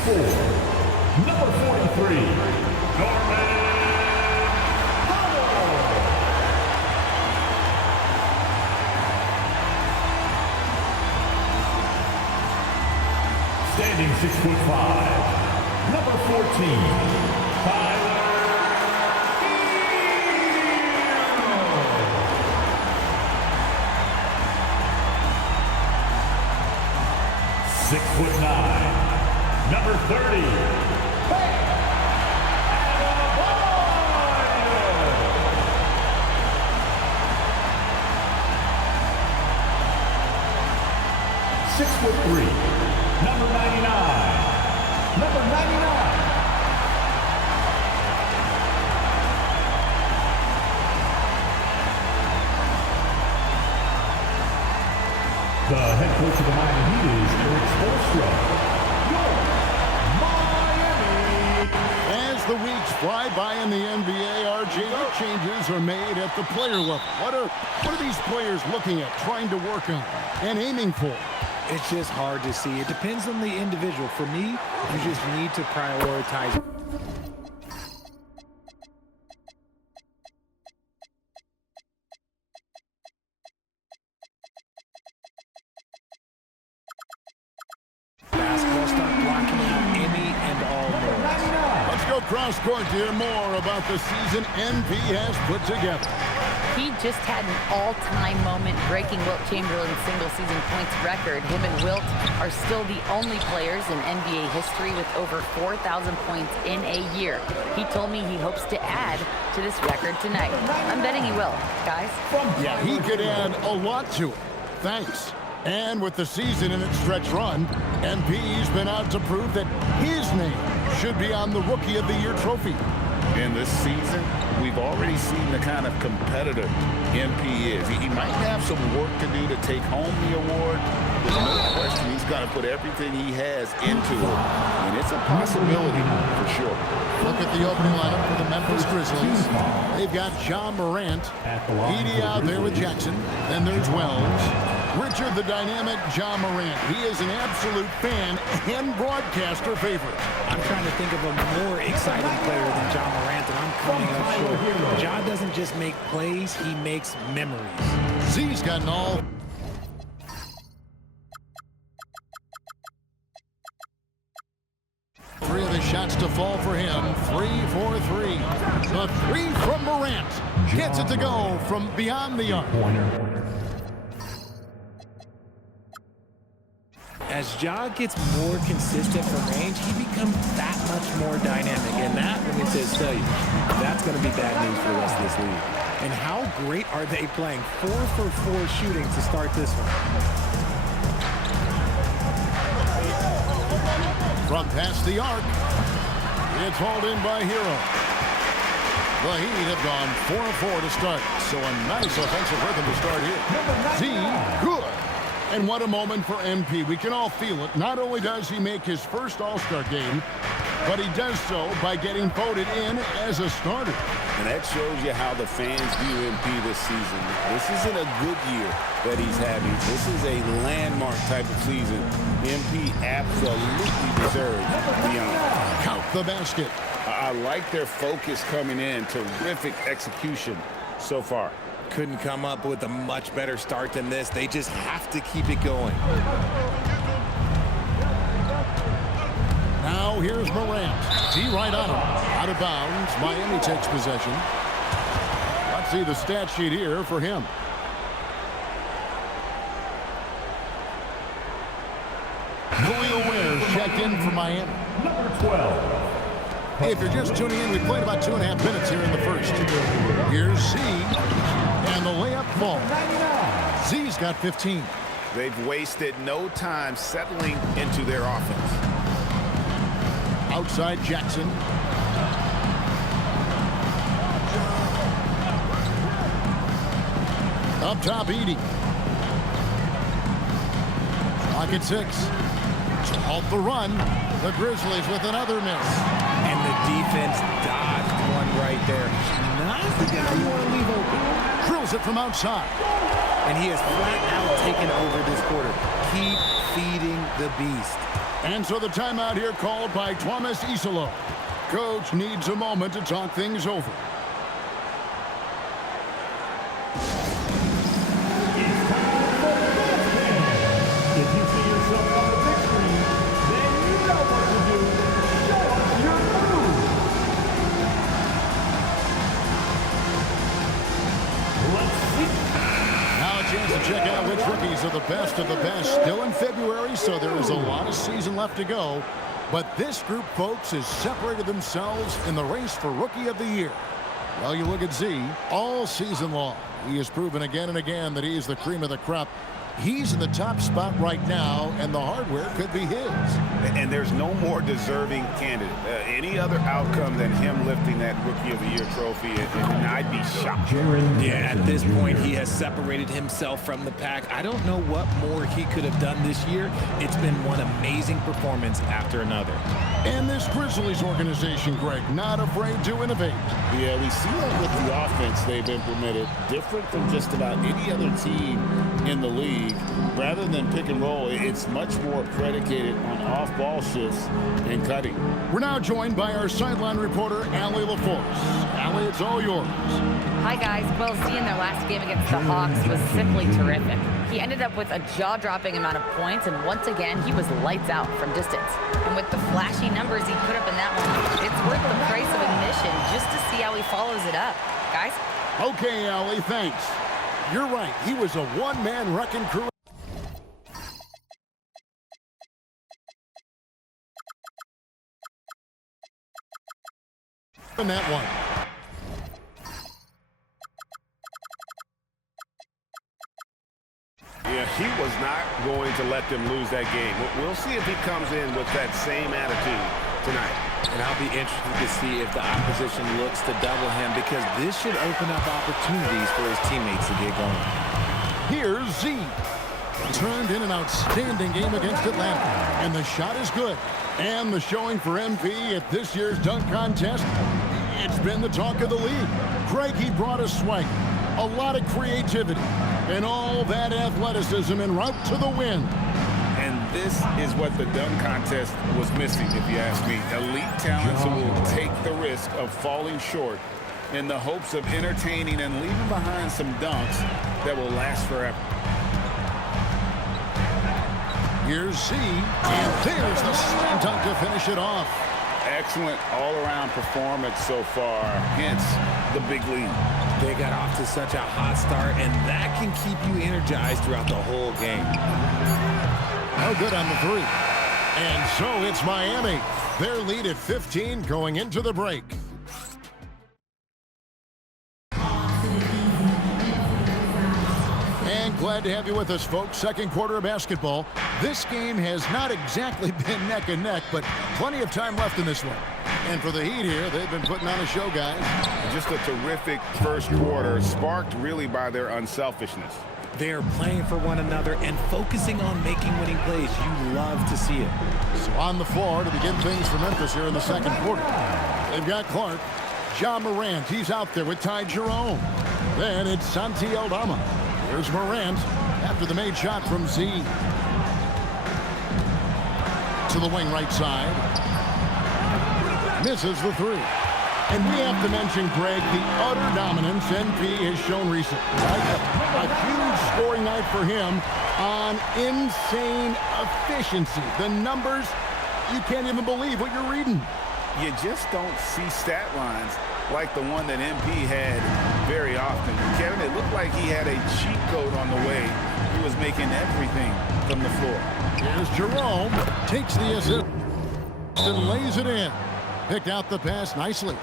6'4", number 43, Norman. Standing 6'5", number 14, Tyler. 6'9", number 30, .6'3", number 99, number 99. The head coach of the Miami Heat is Eric Spoelstra. Miami. As the weeks fly by in the NBA, RJ, changes are made at the player level. What are these players looking at, trying to work on, and aiming for? It's just hard to see. It depends on the individual. For me, you just need to prioritize. Basketball start blocking out any and all moves. Let's go cross court to hear more about the season MP has put together. He just had an all-time moment breaking Wilt Chamberlain's single-season points record. Him and Wilt are still the only players in NBA history with over 4,000 points in a year. He told me he hopes to add to this record tonight. I'm betting he will, guys. Yeah, he could add a lot to it. Thanks. And with the season in its stretch run, MP's been out to prove that his name should be on the Rookie of the Year trophy. In this season, we've already seen the kind of competitor MP is. He might have some work to do to take home the award. There's no question he's got to put everything he has into it. And it's a possibility for sure. Look at the opening lineup for the Memphis Grizzlies. They've got John Morant, Edey out there with Jackson. Then there's Wells. Richard the dynamic John Morant. He is an absolute fan and broadcaster favorite. I'm trying to think of a more exciting player than John Morant, and I'm coming up short. John doesn't just make plays, he makes memories. Z's got an all. Three of the shots to fall for him. 3 for 3. The three from Morant. Gets it to go from beyond the arc. As Ja gets more consistent from range, he becomes that much more dynamic. And that, let me just tell you, that's going to be bad news for the rest of this league. And how great are they playing? 4 for 4 shooting to start this one. From past the arc, it's hauled in by Hero. The Heat have gone 4-4 to start, so a nice offensive rhythm to start here. Z, good. And what a moment for MP. We can all feel it. Not only does he make his first All-Star game, but he does so by getting voted in as a starter. And that shows you how the fans view MP this season. This isn't a good year that he's having. This is a landmark type of season. MP absolutely deserves the honor. Count the basket. I like their focus coming in. Terrific execution so far. Couldn't come up with a much better start than this. They just have to keep it going. Now here's Morant. D right on him. Out of bounds. Miami takes possession. Let's see the stat sheet here for him. Julio Wears checked in for Miami. Number 12. Hey, if you're just tuning in, we played about 2.5 minutes here in the first. Here's Z. And the layup falls. Z's got 15. They've wasted no time settling into their offense. Outside Jackson. Up top Edey. Clock at 6. To halt the run. The Grizzlies with another miss. And the defense dodged one right there. Not the guy you want to leave open. Drills it from outside. And he has flat out taken over this quarter. keep feeding the beast. And so the timeout here called by Thomas Isolo. Coach needs a moment to talk things over. If you see yourself on the big screen, then you know what to do. Show us your move. Let's see. Now a chance to check out which rookies are the best of the best. Still in February, so there is a lot of season left to go. But this group, folks, has separated themselves in the race for Rookie of the Year. Well, you look at Z all season long. He has proven again and again that he is the cream of the crop. He's in the top spot right now, and the hardware could be his. And there's no more deserving candidate. Any other outcome than him lifting that Rookie of the Year trophy, and I'd be shocked. Yeah, at this point, he has separated himself from the pack. I don't know what more he could have done this year. It's been one amazing performance after another. And this Grizzlies organization, Greg, not afraid to innovate. Yeah, we see that with the offense they've implemented, different from just about any other team in the league. Rather than pick and roll, it's much more predicated on off-ball shifts and cutting. We're now joined by our sideline reporter, Allie LaForce. Allie, it's all yours. Hi, guys. Well, Z in their last game against the Hawks was simply terrific. He ended up with a jaw-dropping amount of points, and once again, he was lights out from distance. And with the flashy numbers he put up in that one, it's worth the price of admission just to see how he follows it up. Guys? Okay, Allie, thanks. You're right. He was a one-man wrecking crew. In that one. Yeah, he was not going to let them lose that game. We'll see if he comes in with that same attitude tonight. And I'll be interested to see if the opposition looks to double him, because this should open up opportunities for his teammates to get going. Here's Z. Turned in an outstanding game against Atlanta. And the shot is good. And the showing for MP at this year's dunk contest, it's been the talk of the league. Greg, he brought a swing, a lot of creativity, and all that athleticism en route to the win. And this is what the dunk contest was missing, if you ask me. Elite talents who will take the risk of falling short in the hopes of entertaining and leaving behind some dunks that will last forever. Here's Z, and there's the slam dunk to finish it off. Excellent all-around performance so far, hence the big lead. They got off to such a hot start, and that can keep you energized throughout the whole game. No good on the three. And so it's Miami. Their lead at 15 going into the break. And glad to have you with us, folks. Second quarter of basketball. This game has not exactly been neck and neck, but plenty of time left in this one. And for the Heat here, they've been putting on a show, guys. Just a terrific first quarter, sparked really by their unselfishness. They're playing for one another and focusing on making winning plays. You love to see it. So on the floor to begin things for Memphis here in the second quarter. They've got Clark, John Morant. He's out there with Ty Jerome. Then it's Santi Aldama. Here's Morant after the made shot from Z. To the wing right side. Misses the three. And we have to mention, Greg, the utter dominance NP has shown recently. Right? A huge scoring night for him on insane efficiency. The numbers, you can't even believe what you're reading. You just don't see stat lines like the one that MP had very often. Kevin, it looked like he had a cheat code on the way. He was making everything from the floor. Here's Jerome. Takes the assist and lays it in. Picked out the pass nicely.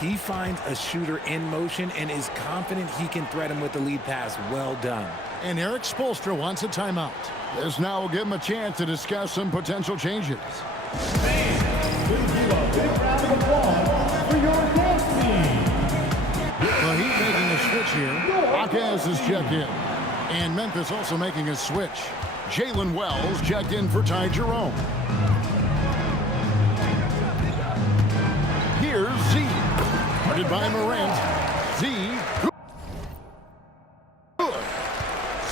He finds a shooter in motion and is confident he can threat him with the lead pass. Well done. And Eric Spoelstra wants a timeout. This now will give him a chance to discuss some potential changes. Fans, please give a big round of applause for your dance team. The Heat making a switch here. Akaz is checked in. And Memphis also making a switch. Jalen Wells checked in for Ty Jerome. Here's Z. Guarded by Morant. Z. Good.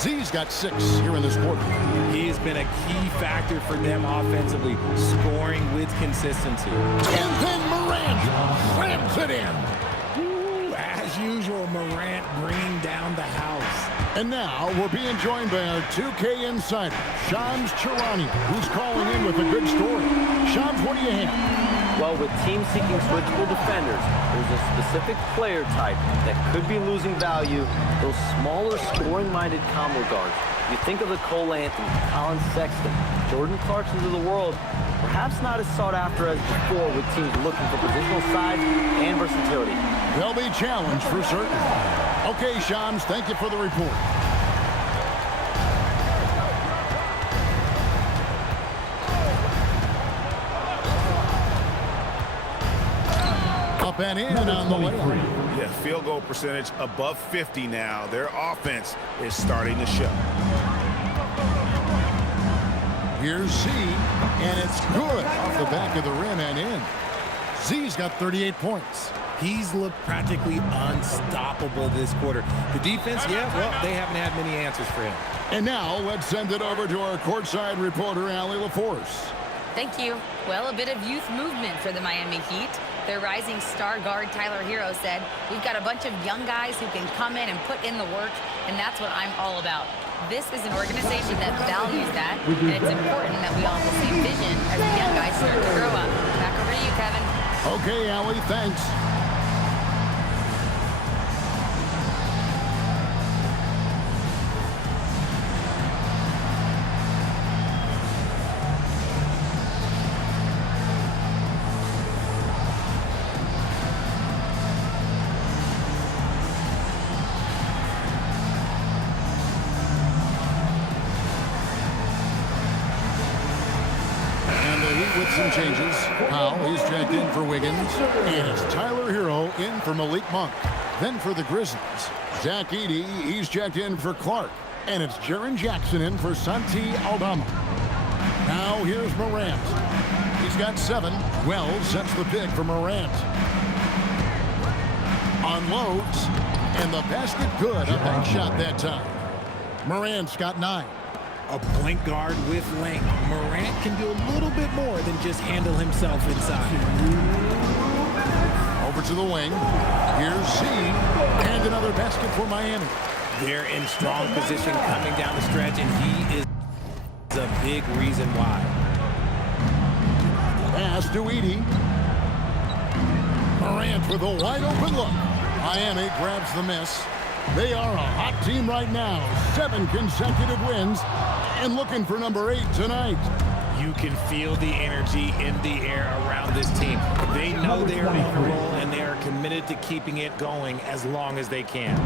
Z's got 6 here in this quarter. He has been a key factor for them offensively, scoring with consistency. And then Morant slams it in. Ooh, as usual, Morant bringing down the house. And now we're being joined by our 2K insider, Shams Charania, who's calling in with a good story. Shams, what do you have? Well, with teams seeking switchable defenders, there's a specific player type that could be losing value, those smaller scoring-minded combo guards. You think of the Cole Anthony, Colin Sexton, Jordan Clarksons of the world, perhaps not as sought after as before with teams looking for positional size and versatility. They'll be challenged for certain. Okay, Shams, thank you for the report. Up and in on the layup. Yeah, field goal percentage above 50 now. Their offense is starting to show. Here's Z, and it's good off the back of the rim and in. Z's got 38 points. He's looked practically unstoppable this quarter. The defense, yeah, well, they haven't had many answers for him. And now let's send it over to our courtside reporter, Allie LaForce. Thank you. Well, a bit of youth movement for the Miami Heat. Their rising star guard, Tyler Hero, said, "We've got a bunch of young guys who can come in and put in the work, and that's what I'm all about." This is an organization that values that, and it's important that we all have the same vision as the young guys start to grow up. Back over to you, Kevin. Okay, Allie, thanks. With some changes. Powell, he's checked in for Wiggins. And it's Tyler Hero in for Malik Monk. Then for the Grizzlies, Zach Edey, he's checked in for Clark. And it's Jaren Jackson in for Santi Aldama. Now here's Morant. He's got 7. Wells sets the pick for Morant. Unloads. And the basket good. A bank shot that time. Morant's got 9. A point guard with length. Morant can do a little bit more than just handle himself inside. Over to the wing. Here's C. And another basket for Miami. They're in strong position coming down the stretch, and he is a big reason why. Pass to Edey. Morant with a wide open look. Miami grabs the miss. They are a hot team right now. 7 consecutive wins. And looking for number 8 tonight. You can feel the energy in the air around this team. They know they're on a roll, and they are committed to keeping it going as long as they can.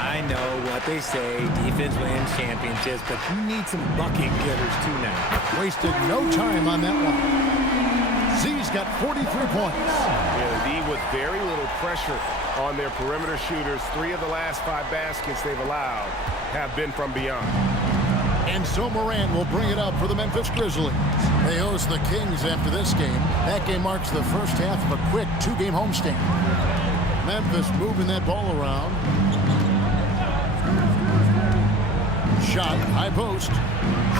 I know what they say, defense wins championships, but you need some bucket getters too now. Wasted no time on that one. Z's got 43 points. Yeah, the D with very little pressure on their perimeter shooters. 3 of the last 5 baskets they've allowed have been from beyond. And so Morant will bring it up for the Memphis Grizzlies. They host the Kings after this game. That game marks the first half of a quick 2-game homestand. Memphis moving that ball around. Shot, high post.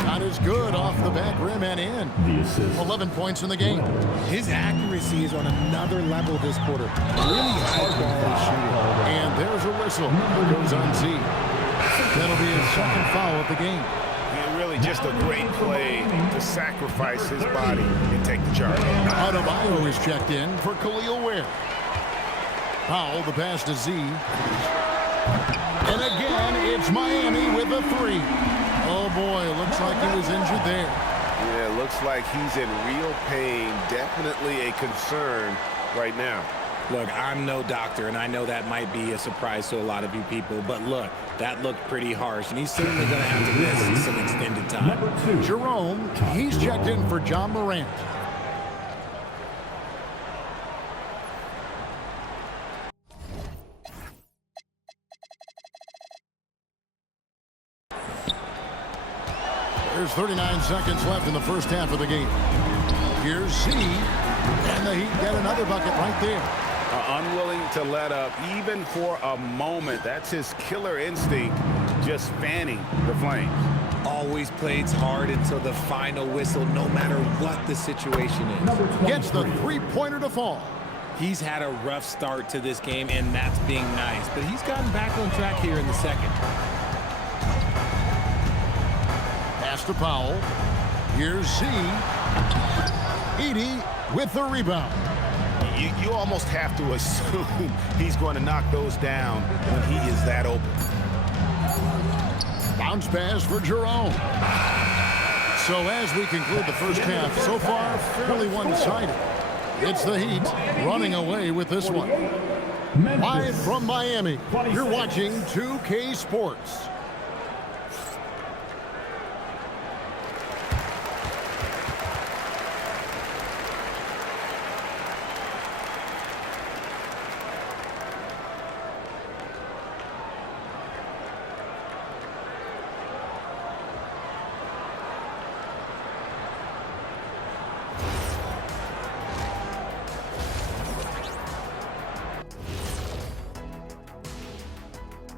Shot is good off the back rim and in. 11 points in the game. His accuracy is on another level this quarter. Really high-quality shooting. And there's a whistle. It goes on Z. That'll be his second foul of the game. Yeah, really just a great play to sacrifice his body and take the charge. Adebayo is checked in for Khalil Ware. Powell, the pass to Z. And again, it's Miami with a 3. Oh, boy, looks like he was injured there. Yeah, looks like he's in real pain. Definitely a concern right now. Look, I'm no doctor, and I know that might be a surprise to a lot of you people, but look, that looked pretty harsh, and he's certainly going to have to miss some extended time. Jerome, he's checked in for John Morant. There's 39 seconds left in the first half of the game. Here's Z, and the Heat get another bucket right there. Unwilling to let up even for a moment. That's his killer instinct just fanning the flames. Always plays hard until the final whistle, no matter what the situation is. Gets the three-pointer to fall. He's had a rough start to this game, and that's being nice. But he's gotten back on track here in the second. Pass to Powell. Here's Z. Edey with the rebound. You almost have to assume he's going to knock those down when he is that open. Bounce pass for Jerome. So as we conclude the first half, so far, fairly one-sided. It's the Heat running away with this one. Live from Miami, you're watching 2K Sports.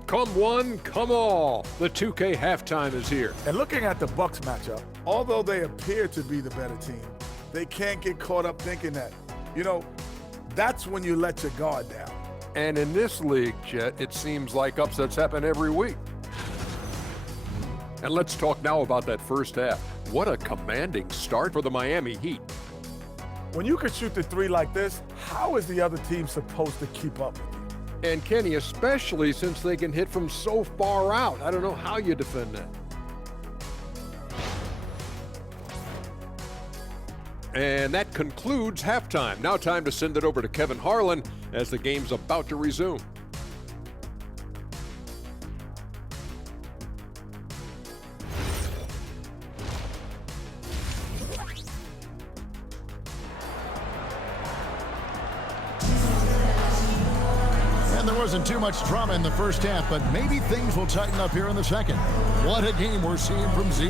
Come one, come all. The 2K halftime is here. And looking at the Bucks matchup, although they appear to be the better team, they can't get caught up thinking that. You know, that's when you let your guard down. And in this league, Jet, it seems like upsets happen every week. And let's talk now about that first half. What a commanding start for the Miami Heat. When you can shoot the three like this, how is the other team supposed to keep up with you? And Kenny, especially since they can hit from so far out. I don't know how you defend that. And that concludes halftime. Now time to send it over to Kevin Harlan as the game's about to resume. There wasn't too much drama in the first half, but maybe things will tighten up here in the second. What a game we're seeing from Z.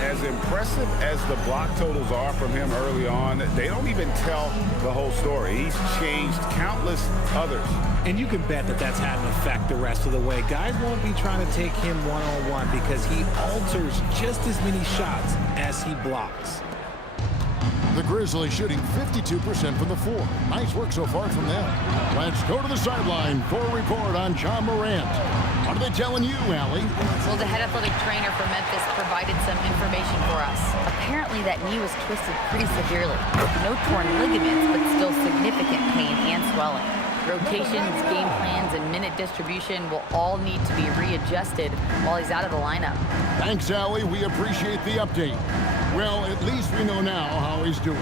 As impressive as the block totals are from him early on, they don't even tell the whole story. He's changed countless others. And you can bet that that's had an effect the rest of the way. Guys won't be trying to take him one-on-one because he alters just as many shots as he blocks. The Grizzlies shooting 52% from the floor. Nice work so far from them. Let's go to the sideline for a report on John Morant. What are they telling you, Allie? Well, the head athletic trainer for Memphis provided some information for us. Apparently that knee was twisted pretty severely. No torn ligaments, but still significant pain and swelling. Rotations, game plans, and minute distribution will all need to be readjusted while he's out of the lineup. Thanks, Allie. We appreciate the update. Well, at least we know now how he's doing.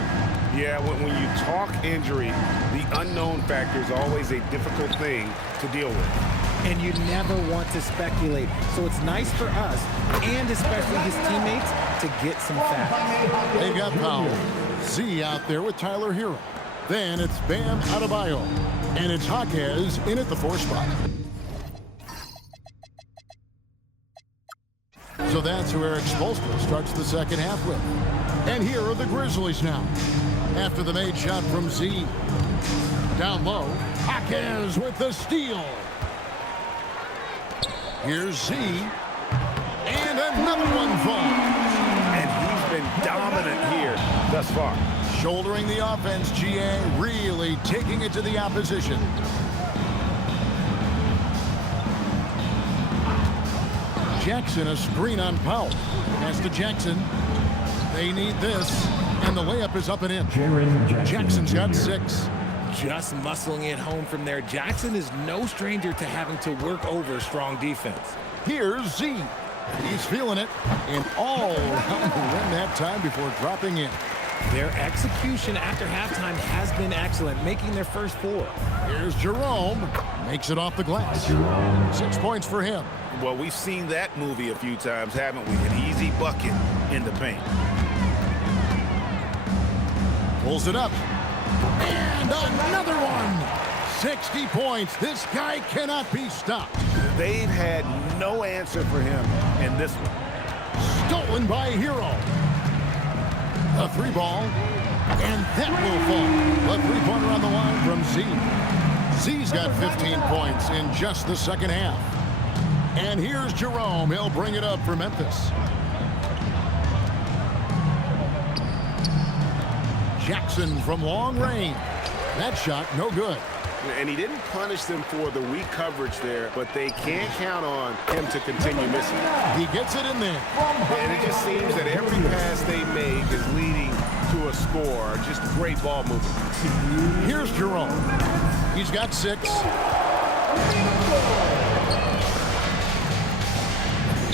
Yeah, when you talk injury, the unknown factor is always a difficult thing to deal with. And you never want to speculate. So it's nice for us, and especially his teammates, to get some facts. They've got Powell. Z out there with Tyler Hero. Then it's Bam Adebayo. And it's Jaquez in at the 4 spot. So that's who Eric Spoelstra starts the second half with. And here are the Grizzlies now. After the made shot from Z. Down low, Jaquez with the steal. Here's Z. And another one falls. And he's been dominant here thus far. Shouldering the offense, GA, really taking it to the opposition. Jackson, a screen on Powell. Pass to Jackson. They need this, and the layup is up and in. Jackson's got 6. Just muscling it home from there. Jackson is no stranger to having to work over strong defense. Here's Z. He's feeling it, and all around the rim that time before dropping in. Their execution after halftime has been excellent, making their first 4. Here's Jerome. Makes it off the glass. 6 points for him. Well, we've seen that movie a few times, haven't we? An easy bucket in the paint. Pulls it up. And another one. 60 points. This guy cannot be stopped. They've had no answer for him in this one. Stolen by Hero. A 3 ball. And that will fall. A 3-pointer on the line from Z. Z's got 15 points in just the second half. And here's Jerome. He'll bring it up for Memphis. Jackson from long range. That shot, no good. And he didn't punish them for the weak coverage there, but they can't count on him to continue missing. He gets it in there. And it just seems that every pass they make is leading to a score. Just great ball movement. Here's Jerome. He's got 6.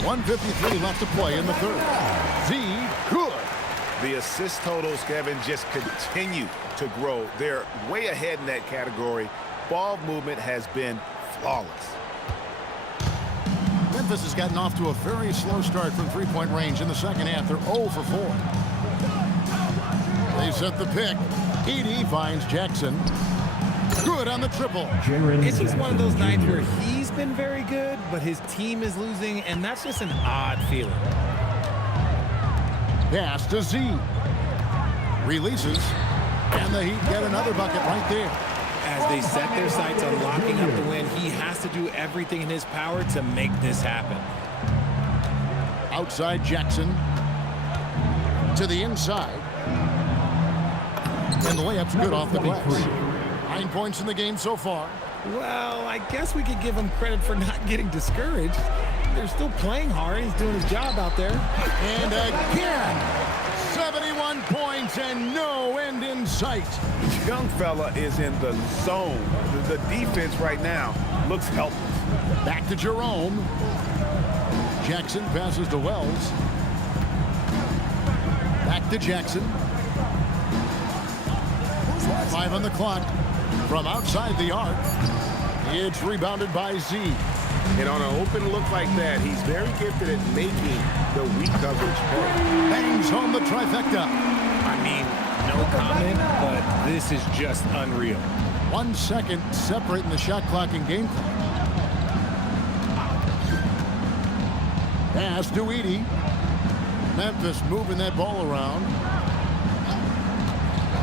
1:53 left to play in the third. Z, good. The assist totals, Kevin, just continue to grow. They're way ahead in that category. Ball movement has been flawless. Memphis has gotten off to a very slow start from three-point range in the second half. They're 0 for 4. They set the pick. Edey finds Jackson. Good on the triple. It's just one of those nights where he's been very good, but his team is losing, and that's just an odd feeling. Pass to Z. Releases. And the Heat get another bucket right there. As they set their sights on locking up the win, he has to do everything in his power to make this happen. Outside Jackson. To the inside. And the layup's good off the glass. 9 points in the game so far. Well, I guess we could give him credit for not getting discouraged. They're still playing hard. He's doing his job out there. And again, 71 points and no end in sight. Young fella is in the zone. The defense right now looks helpless. Back to Jerome. Jackson passes to Wells. Back to Jackson. 5 on the clock. From outside the arc, it's rebounded by Z. And on an open look like that, he's very gifted at making the weak coverage pay. Bangs home the trifecta. I mean, no comment, but this is just unreal. 1 second separating the shot clock and game clock. Pass to Edey. Memphis moving that ball around.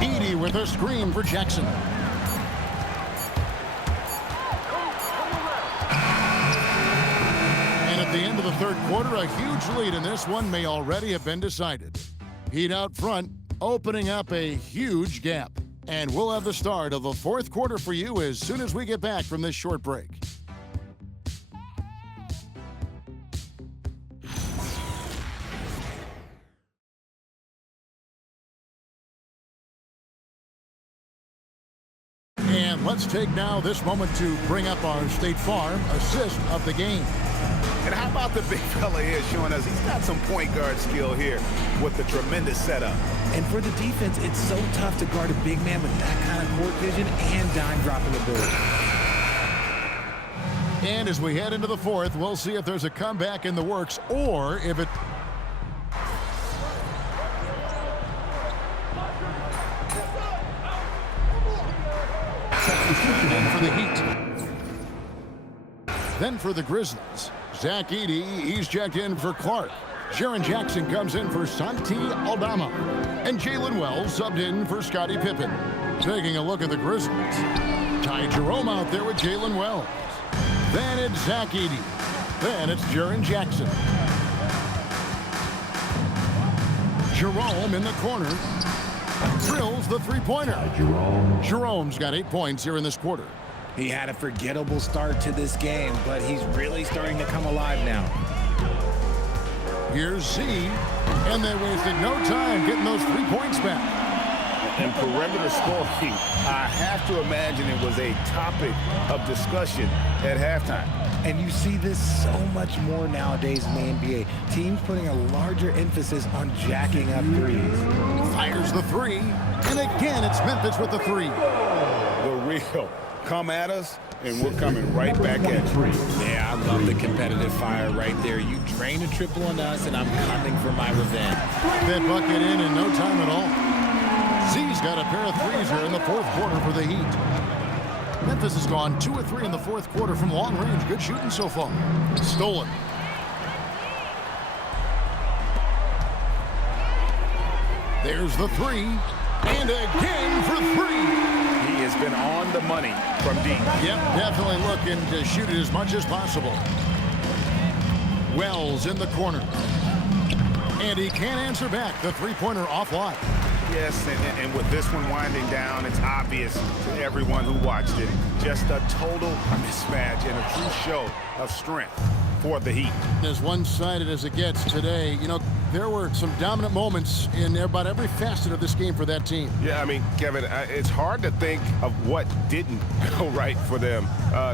Edey with a screen for Jackson. At the end of the third quarter, a huge lead in this one may already have been decided. Heat out front, opening up a huge gap. And we'll have the start of the fourth quarter for you as soon as we get back from this short break. And let's take now this moment to bring up our State Farm assist of the game. And how about the big fella here showing us he's got some point guard skill here with the tremendous setup. And for the defense, it's so tough to guard a big man with that kind of court vision and dime dropping ability. And as we head into the fourth, we'll see if there's a comeback in the works or if it... And for the Heat. Then for the Grizzlies, Zach Edey, he's checked in for Clark. Jaren Jackson comes in for Santi Aldama. And Jalen Wells subbed in for Scottie Pippen. Taking a look at the Grizzlies. Ty Jerome out there with Jalen Wells. Then it's Zach Edey. Then it's Jaren Jackson. Jerome in the corner. Drills the three-pointer. Jerome's got 8 points here in this quarter. He had a forgettable start to this game, but he's really starting to come alive now. Here's Z, and they wasted no time getting those 3 points back. And perimeter scoring, I have to imagine it was a topic of discussion at halftime. And you see this so much more nowadays in the NBA. Teams putting a larger emphasis on jacking up threes. Fires the 3, and again it's Memphis with the 3. The real. Come at us, and we're coming right back at you. Yeah, I love the competitive fire right there. You drain a triple on us, and I'm coming for my revenge. That bucket in no time at all. Z's got a pair of threes here in the fourth quarter for the Heat. Memphis has gone 2 of 3 in the fourth quarter from long range. Good shooting so far. Stolen. There's the 3, and again for 3. He has been on the money from deep. Yep, definitely looking to shoot it as much as possible. Wells in the corner. And he can't answer back. The three-pointer offline. Yes, and with this one winding down, it's obvious to everyone who watched it. Just a total mismatch and a true show of strength for the Heat. As one-sided as it gets today, you know, there were some dominant moments in about every facet of this game for that team. Yeah, I mean, Kevin, it's hard to think of what didn't go right for them.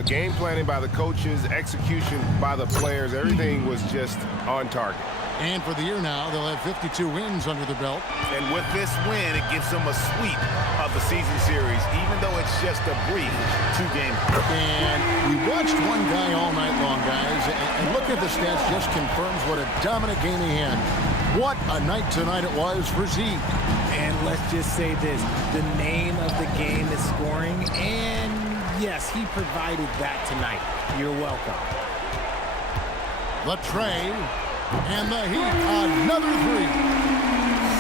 Game planning by the coaches, execution by the players, everything was just on target. And for the year now, they'll have 52 wins under their belt. And with this win, it gives them a sweep of the season series, even though it's just a brief two-game. And we watched one guy all night long, guys, and look at the stats, just confirms what a dominant game he had. What a night tonight it was for Z. And let's just say this, the name of the game is scoring, and yes, he provided that tonight. You're welcome. The tray. And the Heat, another three.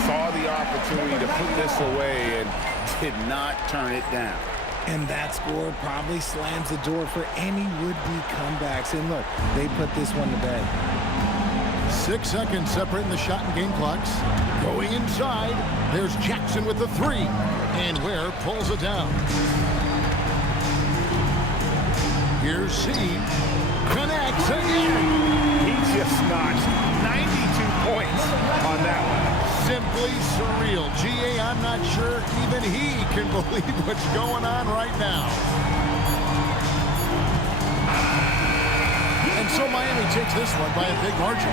Saw the opportunity to put this away and did not turn it down. And that score probably slams the door for any would-be comebacks. And look, they put this one to bed. 6 seconds separating the shot and game clocks. Going inside, there's Jackson with the three. And Ware pulls it down. Here's C. Connects again. He just notched 92 points on that one. Simply surreal. G.A., I'm not sure even he can believe what's going on right now. And so Miami takes this one by a big margin.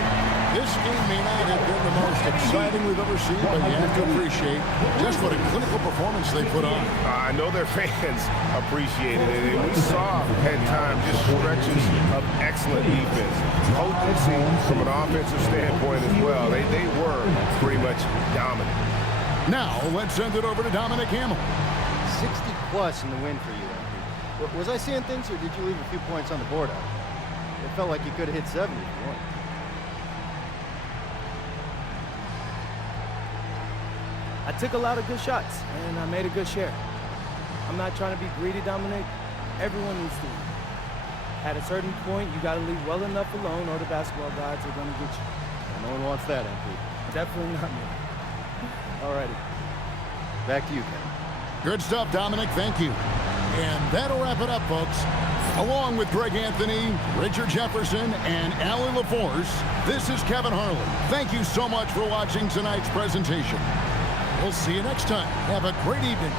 This game may not have been the most exciting we've ever seen, but you have to appreciate just what a clinical performance they put on. I know their fans appreciated it, and we saw at times just stretches of excellent defense. Potency from an offensive standpoint as well. They were pretty much dominant. Now, let's send it over to Dominic Hamill. 60 plus in the win for you, Andy. Was I seeing things, or did you leave a few points on the board out? It felt like you could have hit 70 if you wanted. I took a lot of good shots, and I made a good share. I'm not trying to be greedy, Dominic. Everyone needs to win. At a certain point, you got to leave well enough alone, or the basketball gods are going to get you. And no one wants that, MP. Definitely not me. Alrighty. Back to you, Ken. Good stuff, Dominic. Thank you. And that'll wrap it up, folks. Along with Greg Anthony, Richard Jefferson, and Allie LaForce, this is Kevin Harlan. Thank you so much for watching tonight's presentation. We'll see you next time. Have a great evening.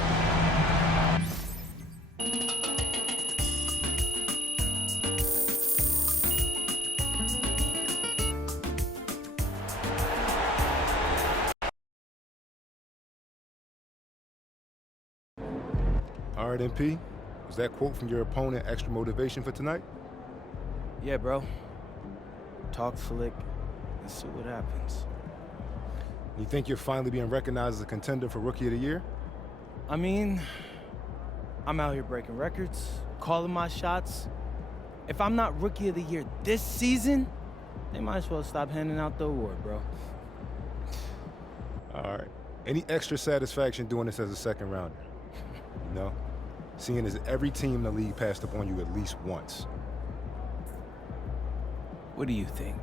All right, MP. Was that quote from your opponent extra motivation for tonight? Yeah, bro. Talk slick and see what happens. You think you're finally being recognized as a contender for Rookie of the Year? I mean, I'm out here breaking records, calling my shots. If I'm not Rookie of the Year this season, they might as well stop handing out the award, bro. All right. Any extra satisfaction doing this as a second rounder? You know? Seeing as every team in the league passed up on you at least once. What do you think?